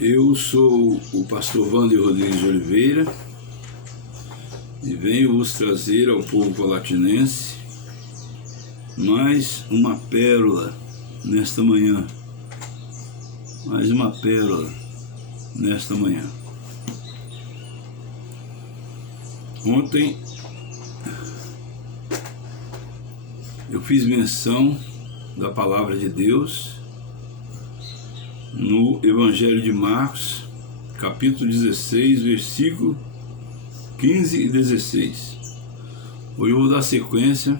Eu sou o pastor Wander Rodrigues de Oliveira e venho vos trazer ao povo palatinense mais uma pérola nesta manhã. Mais uma pérola nesta manhã. Ontem eu fiz menção da palavra de Deus no Evangelho de Marcos, capítulo 16, versículo 15 e 16. Hoje eu vou dar sequência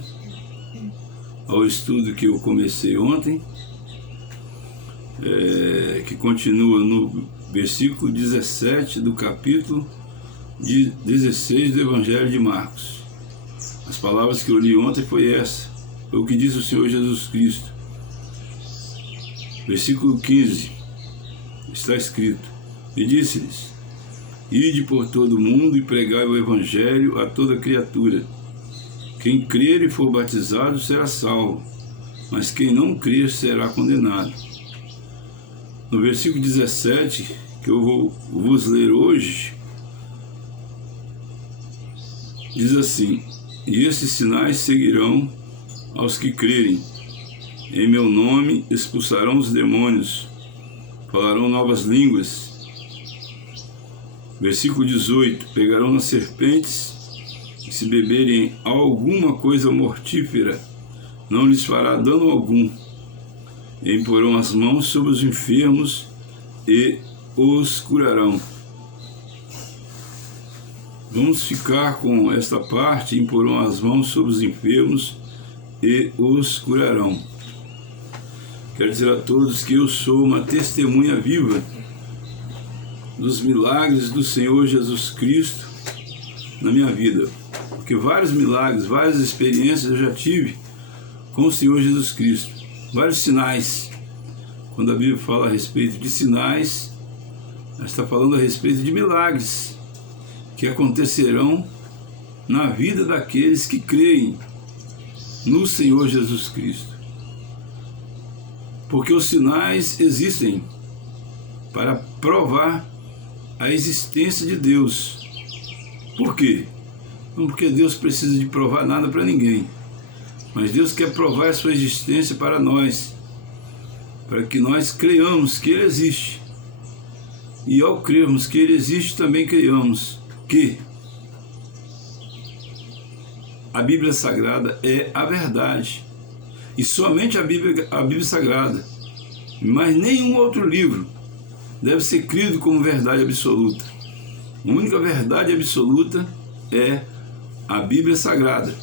ao estudo que eu comecei ontem, que continua no versículo 17 do capítulo 16 do Evangelho de Marcos. As palavras que eu li ontem foi o que disse o Senhor Jesus Cristo. Versículo 15, está escrito: e disse-lhes: ide por todo o mundo e pregai o Evangelho a toda criatura. Quem crer e for batizado será salvo, mas quem não crer será condenado. No versículo 17, que eu vou vos ler hoje, diz assim: e esses sinais seguirão aos que crerem. Em meu nome expulsarão os demônios, falarão novas línguas. Versículo 18: pegarão nas serpentes, e se beberem alguma coisa mortífera, não lhes fará dano algum. E imporão as mãos sobre os enfermos e os curarão. Vamos ficar com esta parte: imporão as mãos sobre os enfermos e os curarão. Quero dizer a todos que eu sou uma testemunha viva dos milagres do Senhor Jesus Cristo na minha vida, porque vários milagres, várias experiências eu já tive com o Senhor Jesus Cristo, vários sinais. Quando a Bíblia fala a respeito de sinais, ela está falando a respeito de milagres que acontecerão na vida daqueles que creem no Senhor Jesus Cristo. Porque os sinais existem para provar a existência de Deus. Por quê? Não porque Deus precisa de provar nada para ninguém, mas Deus quer provar a sua existência para nós, para que nós creiamos que Ele existe. E ao crermos que Ele existe, também creiamos que a Bíblia Sagrada é a verdade. E somente a Bíblia Sagrada, mas nenhum outro livro deve ser crido como verdade absoluta. A única verdade absoluta é a Bíblia Sagrada.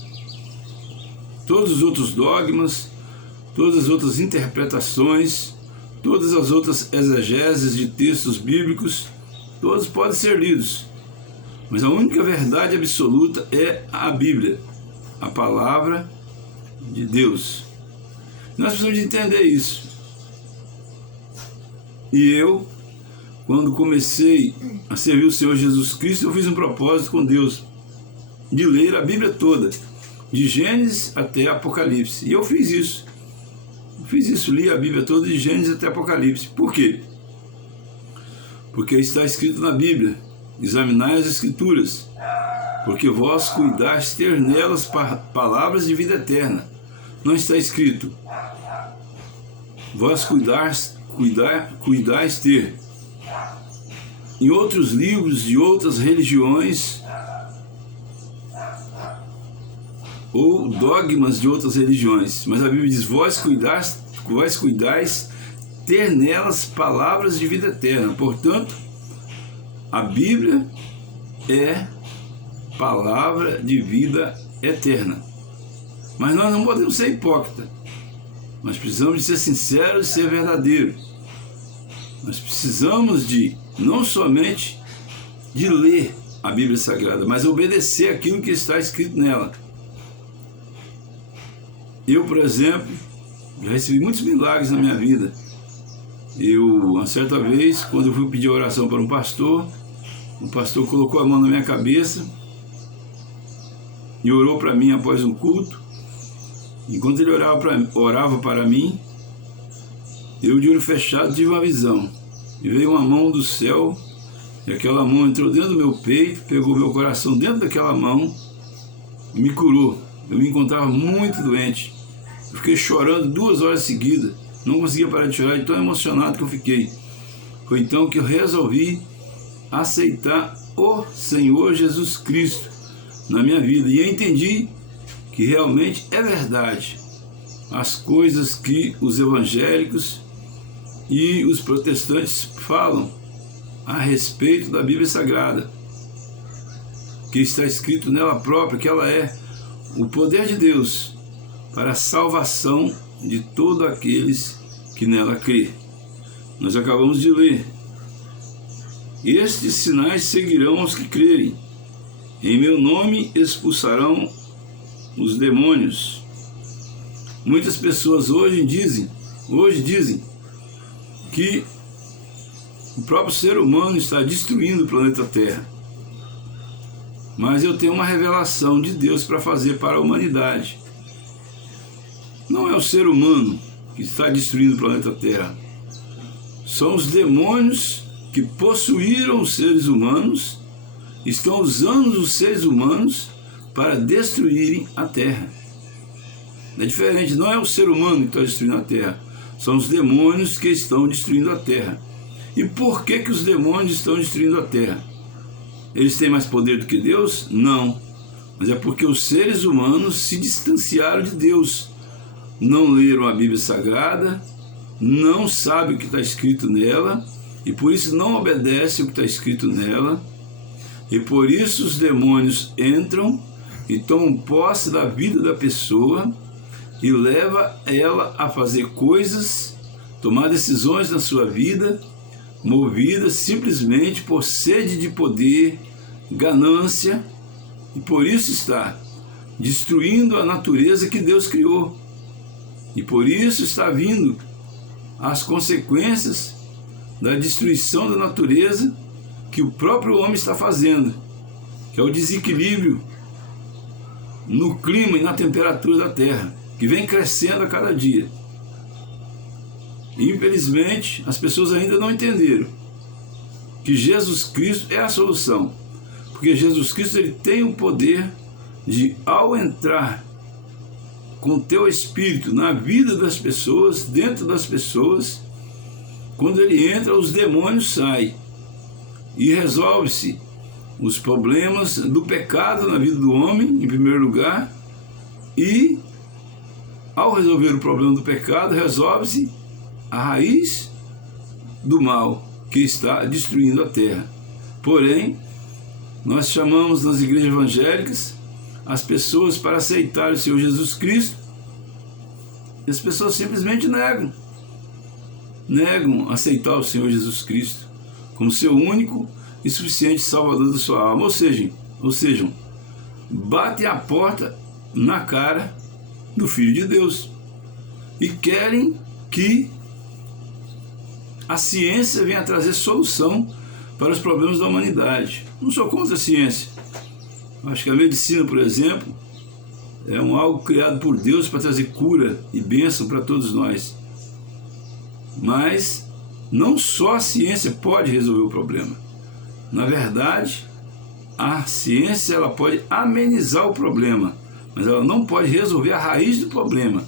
Todos os outros dogmas, todas as outras interpretações, todas as outras exegeses de textos bíblicos, todos podem ser lidos. Mas a única verdade absoluta é a Bíblia, a palavra de Deus. Nós precisamos de entender isso. E eu, quando comecei a servir o Senhor Jesus Cristo, eu fiz um propósito com Deus de ler a Bíblia toda, de Gênesis até Apocalipse. E eu fiz isso. Li a Bíblia toda de Gênesis até Apocalipse. Por quê? Porque está escrito na Bíblia: examinai as Escrituras, porque vós cuidais ter nelas palavras de vida eterna. Não está escrito: vós cuidais ter. Em outros livros de outras religiões ou dogmas de outras religiões, mas a Bíblia diz: vós cuidais ter nelas palavras de vida eterna. Portanto, a Bíblia é palavra de vida eterna. Mas nós não podemos ser hipócritas. Nós precisamos de ser sinceros e ser verdadeiros. Nós precisamos de, não somente de ler a Bíblia Sagrada, mas obedecer aquilo que está escrito nela. Eu, por exemplo, já recebi muitos milagres na minha vida. Uma certa vez, quando eu fui pedir oração para um pastor, o pastor colocou a mão na minha cabeça e orou para mim após um culto. Enquanto ele orava para mim, eu de olho fechado tive uma visão. e veio uma mão do céu, e aquela mão entrou dentro do meu peito, pegou meu coração dentro daquela mão e me curou. Eu me encontrava muito doente, eu fiquei chorando 2 horas seguidas, não conseguia parar de chorar, de tão emocionado que eu fiquei. Foi então que eu resolvi aceitar o Senhor Jesus Cristo na minha vida, e eu entendi que realmente é verdade as coisas que os evangélicos e os protestantes falam a respeito da Bíblia Sagrada, que está escrito nela própria, que ela é o poder de Deus para a salvação de todos aqueles que nela crê. Nós acabamos de ler: estes sinais seguirão aos que crerem, em meu nome expulsarão os demônios. Muitas pessoas hoje dizem que o próprio ser humano está destruindo o planeta Terra. Mas eu tenho uma revelação de Deus para fazer para a humanidade. Não é o ser humano que está destruindo o planeta Terra. São os demônios que possuíram os seres humanos, estão usando os seres humanos para destruírem a Terra. É diferente, não é o ser humano que está destruindo a Terra, são os demônios que estão destruindo a Terra. E por que os demônios estão destruindo a Terra? Eles têm mais poder do que Deus? Não. Mas é porque os seres humanos se distanciaram de Deus. Não leram a Bíblia Sagrada, não sabem o que está escrito nela, e por isso não obedecem o que está escrito nela. E por isso os demônios entram e tomam posse da vida da pessoa e leva ela a fazer coisas, tomar decisões na sua vida, movidas simplesmente por sede de poder, ganância, e por isso está destruindo a natureza que Deus criou. E por isso está vindo as consequências da destruição da natureza que o próprio homem está fazendo, que é o desequilíbrio no clima e na temperatura da Terra, que vem crescendo a cada dia. Infelizmente, as pessoas ainda não entenderam que Jesus Cristo é a solução, porque Jesus Cristo ele tem o poder de, ao entrar com o teu espírito na vida das pessoas, dentro das pessoas, quando ele entra, os demônios saem e resolve-se os problemas do pecado na vida do homem, em primeiro lugar, e ao resolver o problema do pecado, resolve-se a raiz do mal que está destruindo a terra. Porém, nós chamamos nas igrejas evangélicas as pessoas para aceitar o Senhor Jesus Cristo, e as pessoas simplesmente negam aceitar o Senhor Jesus Cristo como seu único e suficiente Salvador da sua alma, ou seja, batem a porta na cara do Filho de Deus e querem que a ciência venha trazer solução para os problemas da humanidade. Não sou contra a ciência. Acho que a medicina, por exemplo, é algo criado por Deus para trazer cura e bênção para todos nós. Mas não só a ciência pode resolver o problema. Na verdade, a ciência ela pode amenizar o problema, mas ela não pode resolver a raiz do problema,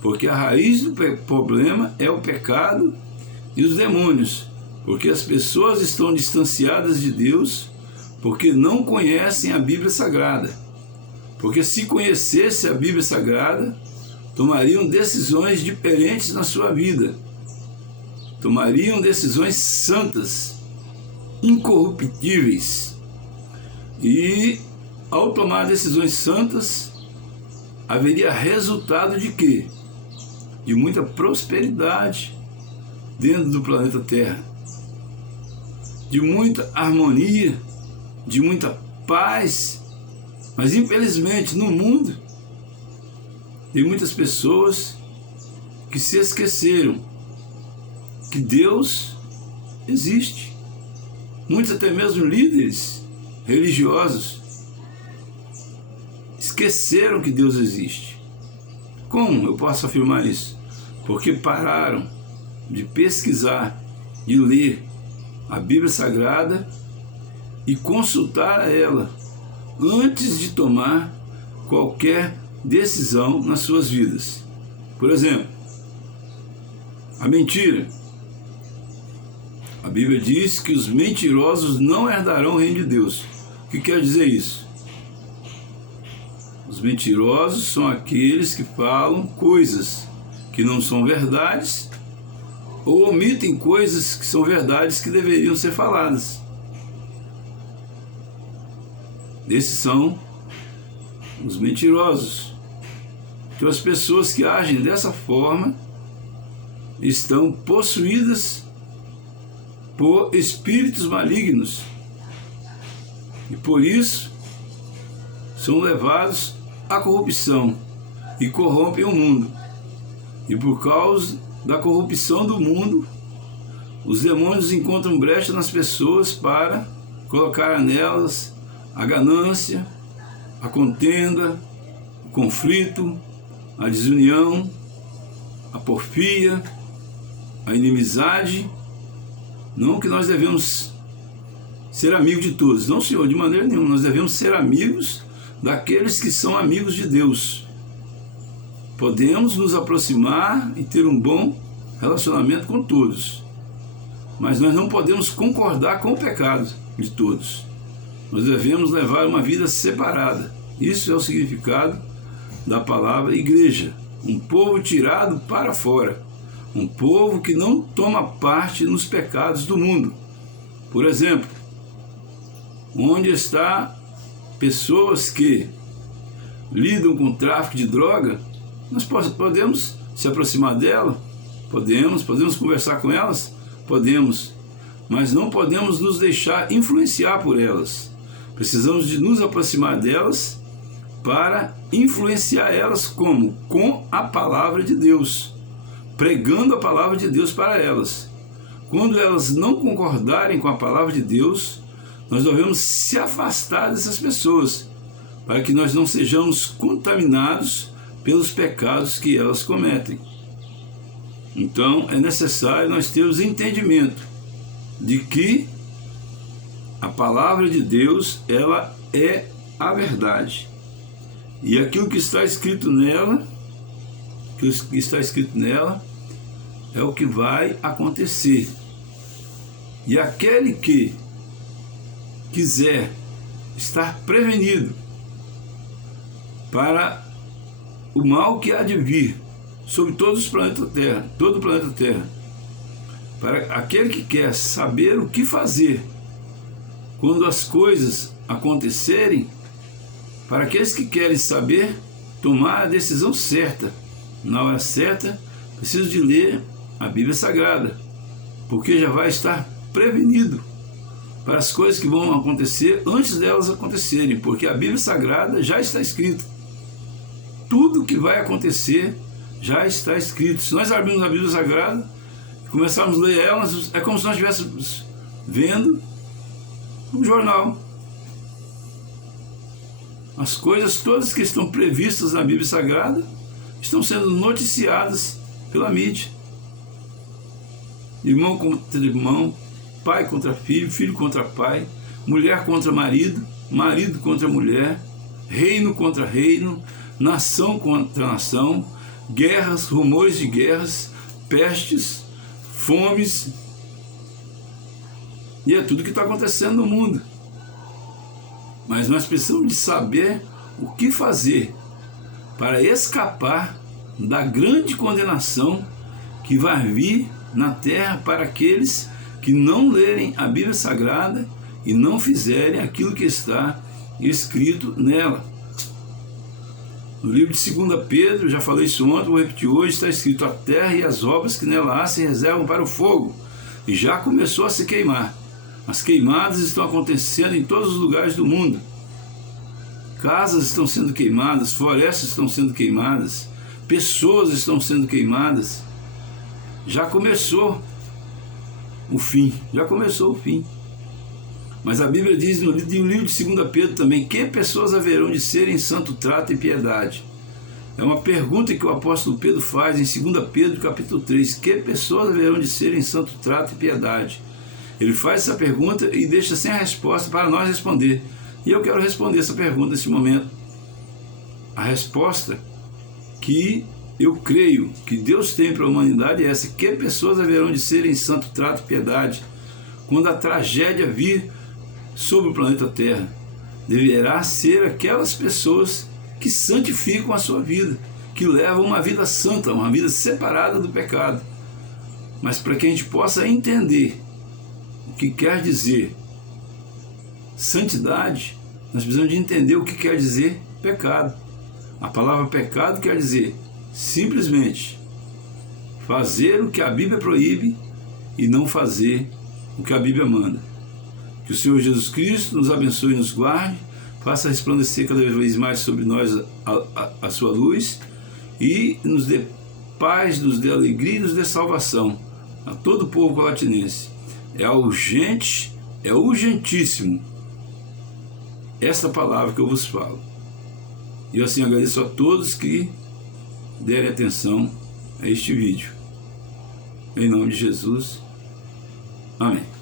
porque a raiz do problema é o pecado e os demônios, porque as pessoas estão distanciadas de Deus, porque não conhecem a Bíblia Sagrada. Porque se conhecesse a Bíblia Sagrada, tomariam decisões diferentes na sua vida, tomariam decisões santas, incorruptíveis, e ao tomar decisões santas, haveria resultado de quê? De muita prosperidade dentro do planeta Terra, de muita harmonia, de muita paz. Mas infelizmente no mundo tem muitas pessoas que se esqueceram que Deus existe. Muitos até mesmo líderes religiosos esqueceram que Deus existe. Como eu posso afirmar isso? Porque pararam de pesquisar, de ler a Bíblia Sagrada e consultar ela antes de tomar qualquer decisão nas suas vidas. Por exemplo, a mentira. A Bíblia diz que os mentirosos não herdarão o reino de Deus. O que quer dizer isso? Os mentirosos são aqueles que falam coisas que não são verdades ou omitem coisas que são verdades que deveriam ser faladas. Esses são os mentirosos. Então as pessoas que agem dessa forma estão possuídas por espíritos malignos e por isso são levados à corrupção e corrompem o mundo. E por causa da corrupção do mundo, os demônios encontram brecha nas pessoas para colocar nelas a ganância, a contenda, o conflito, a desunião, a porfia, a inimizade. Não que nós devemos ser amigos de todos, não, Senhor, de maneira nenhuma. Nós devemos ser amigos daqueles que são amigos de Deus. Podemos nos aproximar e ter um bom relacionamento com todos, mas nós não podemos concordar com o pecado de todos. Nós devemos levar uma vida separada. Isso é o significado da palavra igreja. Um povo tirado para fora. Um povo que não toma parte nos pecados do mundo. Por exemplo, onde está pessoas que lidam com tráfico de droga, nós podemos se aproximar dela? Podemos conversar com elas? Podemos, mas não podemos nos deixar influenciar por elas. Precisamos de nos aproximar delas para influenciar elas como? Com a palavra de Deus, pregando a palavra de Deus para elas. Quando elas não concordarem com a palavra de Deus, nós devemos se afastar dessas pessoas, para que nós não sejamos contaminados pelos pecados que elas cometem. Então é necessário nós termos entendimento de que a palavra de Deus, ela é a verdade. E aquilo que está escrito nela, é o que vai acontecer. E aquele que quiser estar prevenido para o mal que há de vir sobre todo o planeta Terra, para aquele que quer saber o que fazer quando as coisas acontecerem, para aqueles que querem saber tomar a decisão certa, na hora certa, preciso de ler a Bíblia Sagrada, porque já vai estar prevenido para as coisas que vão acontecer antes delas acontecerem, porque a Bíblia Sagrada já está escrita. Tudo que vai acontecer já está escrito. Se nós abrirmos a Bíblia Sagrada e começarmos a ler ela, é como se nós estivéssemos vendo um jornal. As coisas todas que estão previstas na Bíblia Sagrada estão sendo noticiadas pela mídia. Irmão contra irmão, pai contra filho, filho contra pai, mulher contra marido, marido contra mulher, reino contra reino, nação contra nação, guerras, rumores de guerras, pestes, fomes, e é tudo que está acontecendo no mundo. Mas nós precisamos de saber o que fazer para escapar da grande condenação que vai vir na terra para aqueles que não lerem a Bíblia Sagrada e não fizerem aquilo que está escrito nela. No livro de 2 Pedro, já falei isso ontem, vou repetir hoje, está escrito: a terra e as obras que nela há se reservam para o fogo, e já começou a se queimar. As queimadas estão acontecendo em todos os lugares do mundo. Casas estão sendo queimadas, florestas estão sendo queimadas, pessoas estão sendo queimadas. Já começou o fim, Mas a Bíblia diz no livro de 2 Pedro também: que pessoas haverão de ser em santo trato e piedade? É uma pergunta que o apóstolo Pedro faz em 2 Pedro capítulo 3. Que pessoas haverão de ser em santo trato e piedade? Ele faz essa pergunta e deixa sem a resposta para nós responder. E eu quero responder essa pergunta nesse momento. A resposta que eu creio que Deus tem para a humanidade é essa: que pessoas haverão de ser em santo trato e piedade quando a tragédia vir sobre o planeta Terra? Deverá ser aquelas pessoas que santificam a sua vida, que levam uma vida santa, uma vida separada do pecado. Mas para que a gente possa entender o que quer dizer santidade, nós precisamos de entender o que quer dizer pecado. A palavra pecado quer dizer simplesmente fazer o que a Bíblia proíbe e não fazer o que a Bíblia manda. Que o Senhor Jesus Cristo nos abençoe e nos guarde, faça resplandecer cada vez mais sobre nós a sua luz e nos dê paz, nos dê alegria e nos dê salvação a todo o povo colatinense. É urgente, é urgentíssimo esta palavra que eu vos falo. E eu assim agradeço a todos que derem atenção a este vídeo. Em nome de Jesus. Amém.